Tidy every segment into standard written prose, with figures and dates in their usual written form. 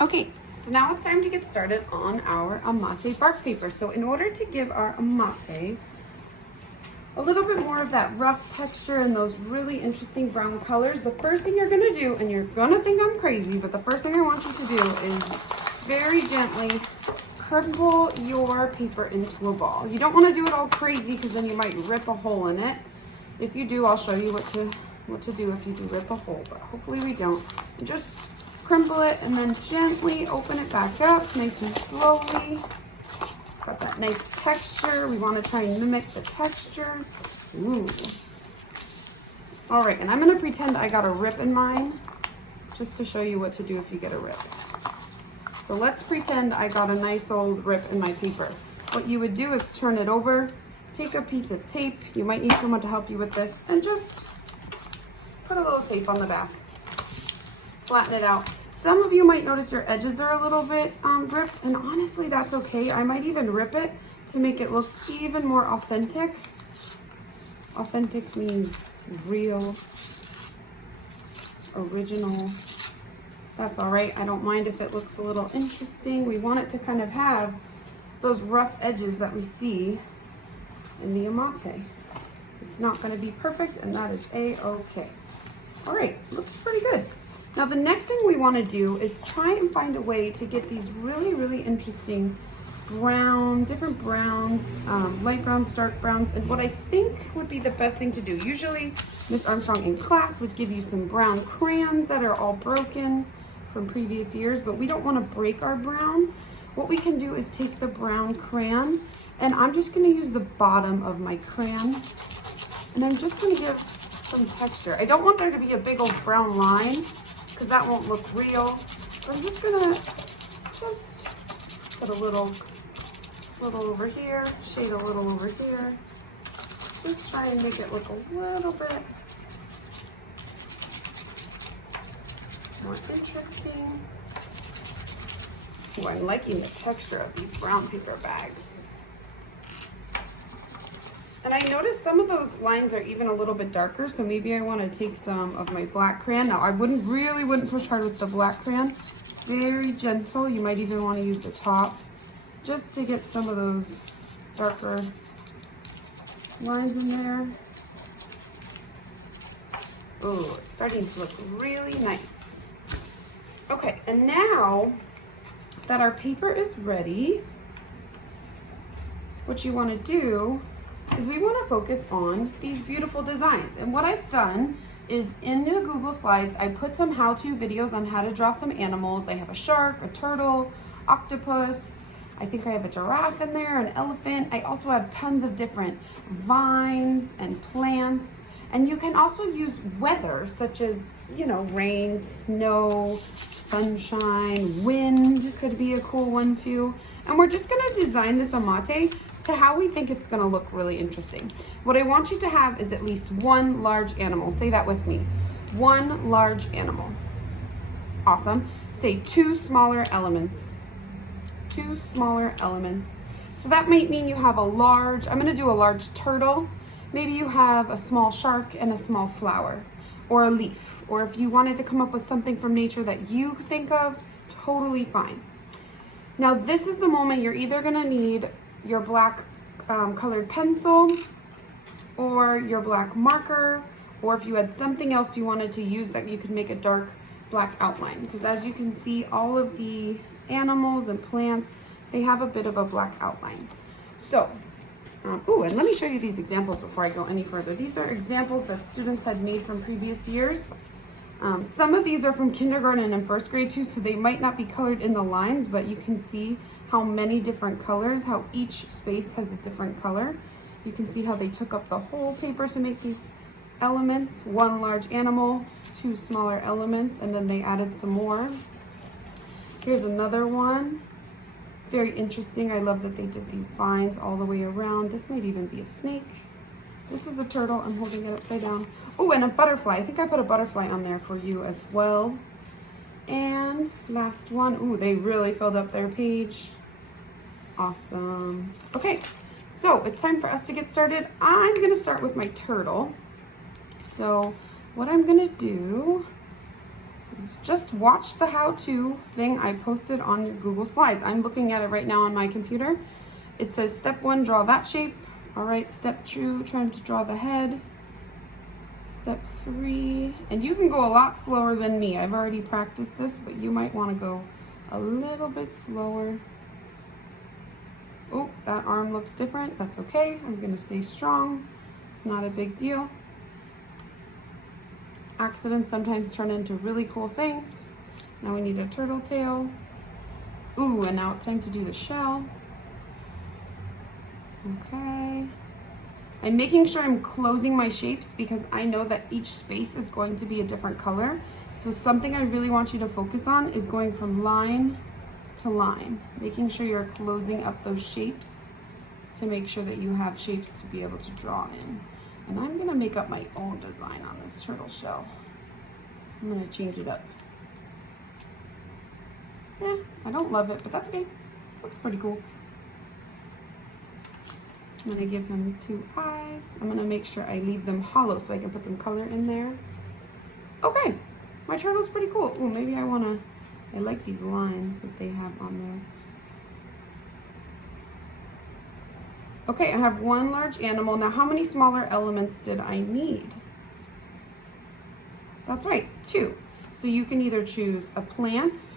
Okay, so now it's time to get started on our Amate bark paper. So in order to give our Amate a little bit more of that rough texture and those really interesting brown colors, the first thing you're gonna do, and you're gonna think I'm crazy, but the first thing I want you to do is very gently crumble your paper into a ball. You don't wanna do it all crazy because then you might rip a hole in it. If you do, I'll show you what to do if you do rip a hole, but hopefully we don't. Just crumble it and then gently open it back up, nice and slowly. Got that nice texture. We want to try and mimic the texture. Ooh. All right, and I'm gonna pretend I got a rip in mine just to show you what to do if you get a rip. So let's pretend I got a nice old rip in my paper. What you would do is turn it over, take a piece of tape. You might need someone to help you with this, and just put a little tape on the back. Flatten it out. Some of you might notice your edges are a little bit ripped, and honestly, that's okay. I might even rip it to make it look even more authentic. Authentic means real, original. That's all right. I don't mind if it looks a little interesting. We want it to kind of have those rough edges that we see in the Amate. It's not going to be perfect, and that is a-okay. All right, looks pretty good. Now the next thing we want to do is try and find a way to get these really, really interesting different browns, light browns, dark browns, and what I think would be the best thing to do. Usually Miss Armstrong in class would give you some brown crayons that are all broken from previous years, but we don't want to break our brown. What we can do is take the brown crayon, and I'm just going to use the bottom of my crayon, and I'm just going to give some texture. I don't want there to be a big old brown line, because that won't look real. So I'm just gonna put a little over here, shade a little over here. Just try and make it look a little bit more interesting. Oh, I'm liking the texture of these brown paper bags. And I noticed some of those lines are even a little bit darker, so maybe I want to take some of my black crayon. Now, I really wouldn't push hard with the black crayon. Very gentle. You might even want to use the top just to get some of those darker lines in there. Oh, it's starting to look really nice. Okay, and now that our paper is ready, what you want to do is we want to focus on these beautiful designs. And what I've done is in the Google Slides, I put some how-to videos on how to draw some animals. I have a shark, a turtle, octopus. I think I have a giraffe in there, an elephant. I also have tons of different vines and plants. And you can also use weather, such as, you know, rain, snow, sunshine, wind could be a cool one too. And we're just gonna design this Amate to how we think it's gonna look really interesting. What I want you to have is at least one large animal. Say that with me. One large animal. Awesome. Say two smaller elements. Two smaller elements. So that might mean you have a large, I'm gonna do a large turtle. Maybe you have a small shark and a small flower, or a leaf. Or if you wanted to come up with something from nature that you think of, totally fine. Now this is the moment you're either gonna need your black colored pencil or your black marker, or if you had something else you wanted to use that you could make a dark black outline. Because as you can see, all of the animals and plants, they have a bit of a black outline. So, and let me show you these examples before I go any further. These are examples that students had made from previous years. Some of these are from kindergarten and first grade too, so they might not be colored in the lines, but you can see how many different colors, how each space has a different color. You can see how they took up the whole paper to make these elements. One large animal, two smaller elements, and then they added some more. Here's another one. Very interesting. I love that they did these vines all the way around. This might even be a snake. This is a turtle. I'm holding it upside down. Oh, and a butterfly. I think I put a butterfly on there for you as well. And last one. Ooh, they really filled up their page. Awesome. Okay, so it's time for us to get started. I'm gonna start with my turtle. So what I'm gonna do just watch the how-to thing I posted on your Google Slides. I'm looking at it right now on my computer. It says step 1, draw that shape. All right, step 2, trying to draw the head. Step 3, and you can go a lot slower than me. I've already practiced this, but you might want to go a little bit slower. Oh, that arm looks different. That's okay. I'm going to stay strong. It's not a big deal. Accidents sometimes turn into really cool things. Now we need a turtle tail. Ooh, and now it's time to do the shell. Okay. I'm making sure I'm closing my shapes because I know that each space is going to be a different color. So something I really want you to focus on is going from line to line, making sure you're closing up those shapes to make sure that you have shapes to be able to draw in. And I'm gonna make up my own design on this turtle shell. I'm gonna change it up. Yeah, I don't love it, but that's okay. Looks pretty cool. I'm gonna give him 2 eyes. I'm gonna make sure I leave them hollow so I can put some color in there. Okay, my turtle's pretty cool. Ooh, maybe I like these lines that they have on there. Okay, I have 1 large animal. Now, how many smaller elements did I need? That's right, 2. So you can either choose a plant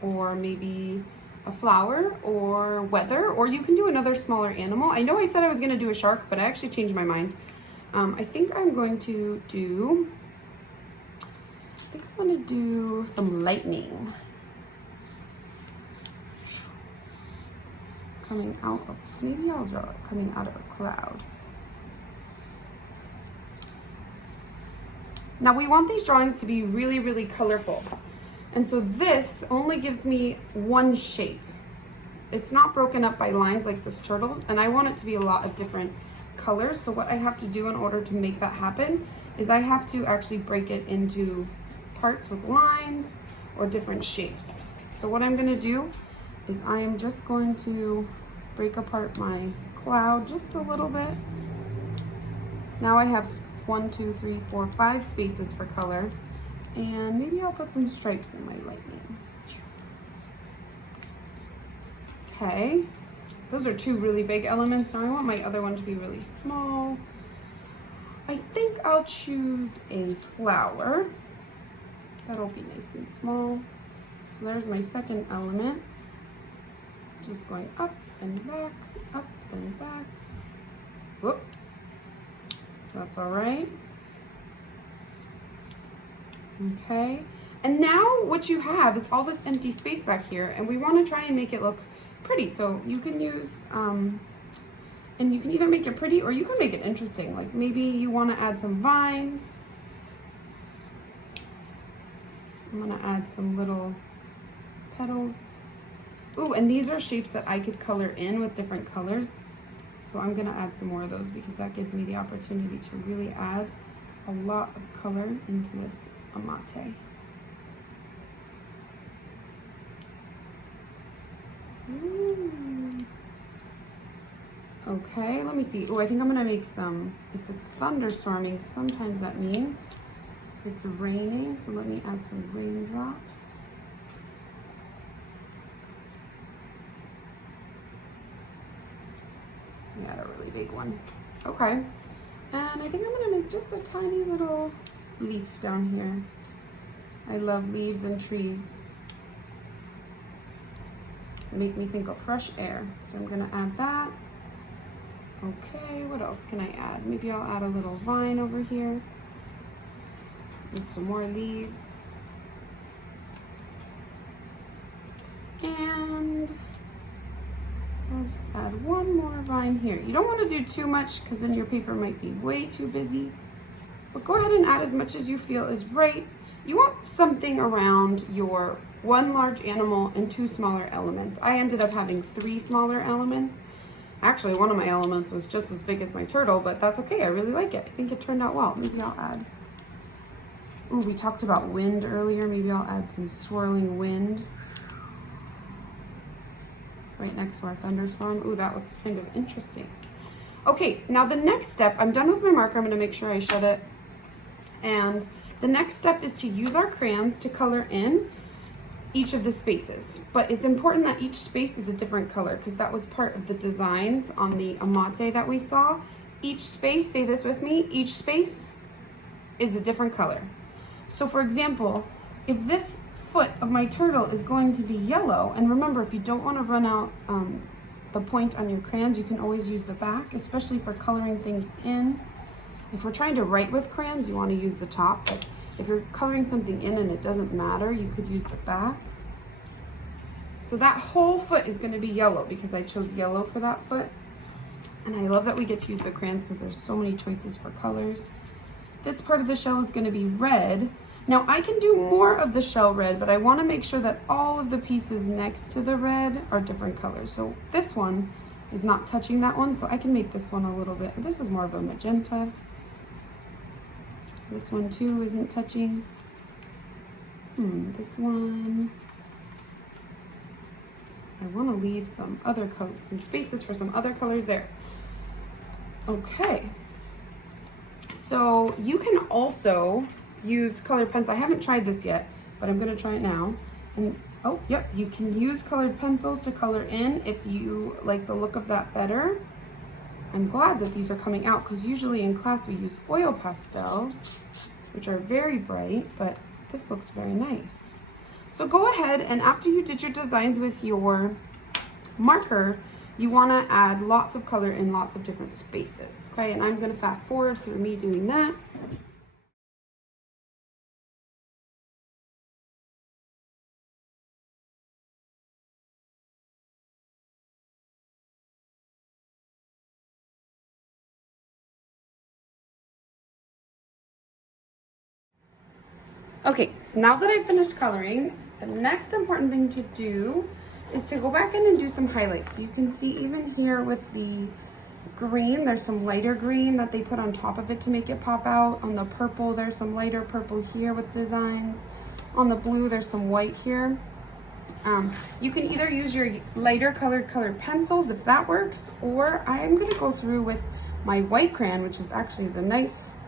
or maybe a flower or weather, or you can do another smaller animal. I know I said I was gonna do a shark, but I actually changed my mind. I think I'm going to do, some lightning. Coming out of, maybe I'll draw it coming out of a cloud. Now we want these drawings to be really, really colorful. And so this only gives me 1 shape. It's not broken up by lines like this turtle, and I want it to be a lot of different colors. So what I have to do in order to make that happen is I have to actually break it into parts with lines or different shapes. So what I'm gonna do is I am just going to break apart my cloud just a little bit. Now I have 1, 2, 3, 4, 5 spaces for color. And maybe I'll put some stripes in my lightning. Okay, those are 2 really big elements. Now I want my other one to be really small. I think I'll choose a flower. That'll be nice and small. So there's my second element. Just going up and back, up and back. Whoop, that's all right. Okay, and now what you have is all this empty space back here, and we want to try and make it look pretty. So you can use, and you can either make it pretty or you can make it interesting. Like maybe you want to add some vines. I'm gonna add some little petals. Ooh, and these are shapes that I could color in with different colors. So I'm gonna add some more of those because that gives me the opportunity to really add a lot of color into this Amate. Ooh. Okay, let me see. Oh, I think I'm gonna make some, if it's thunderstorming, sometimes that means it's raining. So let me add some raindrops. Add a really big one. Okay, and I think I'm gonna make just a tiny little leaf down here. I love leaves and trees. They make me think of fresh air. So I'm gonna add that. Okay, what else can I add? Maybe I'll add a little vine over here with some more leaves. And I'll just add 1 more vine here. You don't want to do too much because then your paper might be way too busy. But go ahead and add as much as you feel is right. You want something around your 1 large animal and 2 smaller elements. I ended up having 3 smaller elements. Actually, one of my elements was just as big as my turtle, but that's okay. I really like it. I think it turned out well. Maybe I'll add, ooh, we talked about wind earlier. Maybe I'll add some swirling wind right next to our thunderstorm. Ooh, that looks kind of interesting. Okay, now the next step, I'm done with my marker. I'm gonna make sure I shut it. And The next step is to use our crayons to color in each of the spaces, but it's important that each space is a different color because that was part of the designs on the Amate that we saw. Each space, say this with me, each space is a different color. So for example, if this foot of my turtle is going to be yellow, and remember, if you don't want to run out the point on your crayons, you can always use the back, especially for coloring things in. If we're trying to write with crayons, you want to use the top, but if you're coloring something in and it doesn't matter, you could use the back. So that whole foot is going to be yellow because I chose yellow for that foot. And I love that we get to use the crayons because there's so many choices for colors. This part of the shell is going to be red. Now I can do more of the shell red, but I want to make sure that all of the pieces next to the red are different colors. So this one is not touching that one, so I can make this one a little bit. This is more of a magenta. This one too isn't touching. This one. I want to leave some other colors, some spaces for some other colors there. Okay. So you can also use colored pencils. I haven't tried this yet, but I'm going to try it now. And oh, yep, you can use colored pencils to color in if you like the look of that better. I'm glad that these are coming out because usually in class we use oil pastels, which are very bright, but this looks very nice. So go ahead, and after you did your designs with your marker, you want to add lots of color in lots of different spaces, okay? And I'm going to fast forward through me doing that. Okay, now that I've finished coloring, the next important thing to do is to go back in and do some highlights. So you can see even here with the green, there's some lighter green that they put on top of it to make it pop out. On the purple, there's some lighter purple here with designs. On the blue, there's some white here. You can either use your lighter colored pencils if that works, or I am gonna go through with my white crayon, which is actually a nice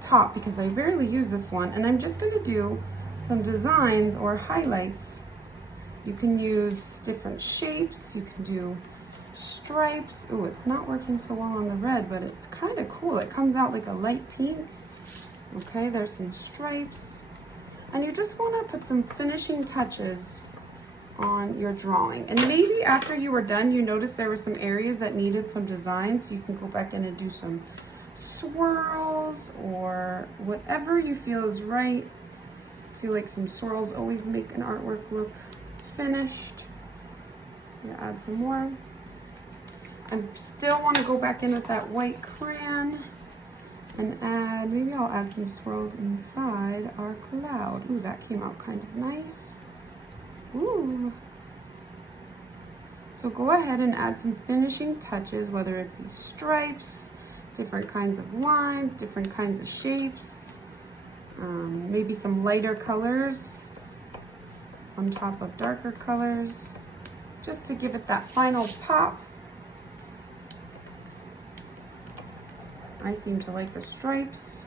top because I rarely use this one, and I'm just going to do some designs or highlights. You can use different shapes, you can do stripes. Oh, it's not working so well on the red, but it's kind of cool. It comes out like a light pink. Okay, there's some stripes, and you just want to put some finishing touches on your drawing. And maybe after you were done, you noticed there were some areas that needed some design, so you can go back in and do some swirls or whatever you feel is right. I feel like some swirls always make an artwork look finished. You add some more. I still want to go back in with that white crayon and add, maybe I'll add some swirls inside our cloud. Ooh, that came out kind of nice. Ooh. So go ahead and add some finishing touches, whether it be stripes, different kinds of lines, different kinds of shapes, maybe some lighter colors on top of darker colors, just to give it that final pop. I seem to like the stripes.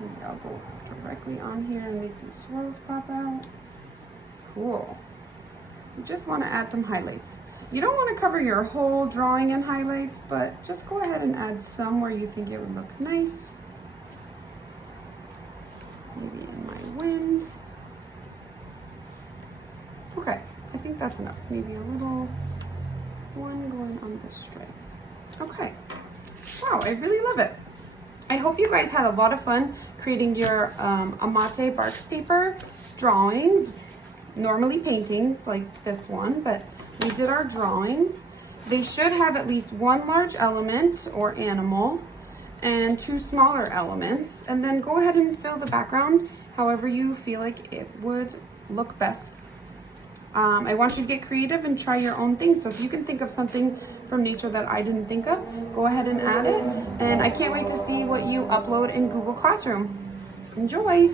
Maybe I'll go directly on here and make these swirls pop out. Cool. You just want to add some highlights. You don't want to cover your whole drawing in highlights, but just go ahead and add some where you think it would look nice. Maybe in my wind. Okay, I think that's enough. Maybe a little one going on this stripe. Okay. Wow, I really love it. I hope you guys had a lot of fun creating your Amate bark paper drawings. Normally paintings like this one, but we did our drawings. They should have at least one large element or animal and two smaller elements, and then go ahead and fill the background however you feel like it would look best. I want you to get creative and try your own thing. So if you can think of something from nature that I didn't think of, go ahead and add it. And I can't wait to see what you upload in Google Classroom. Enjoy!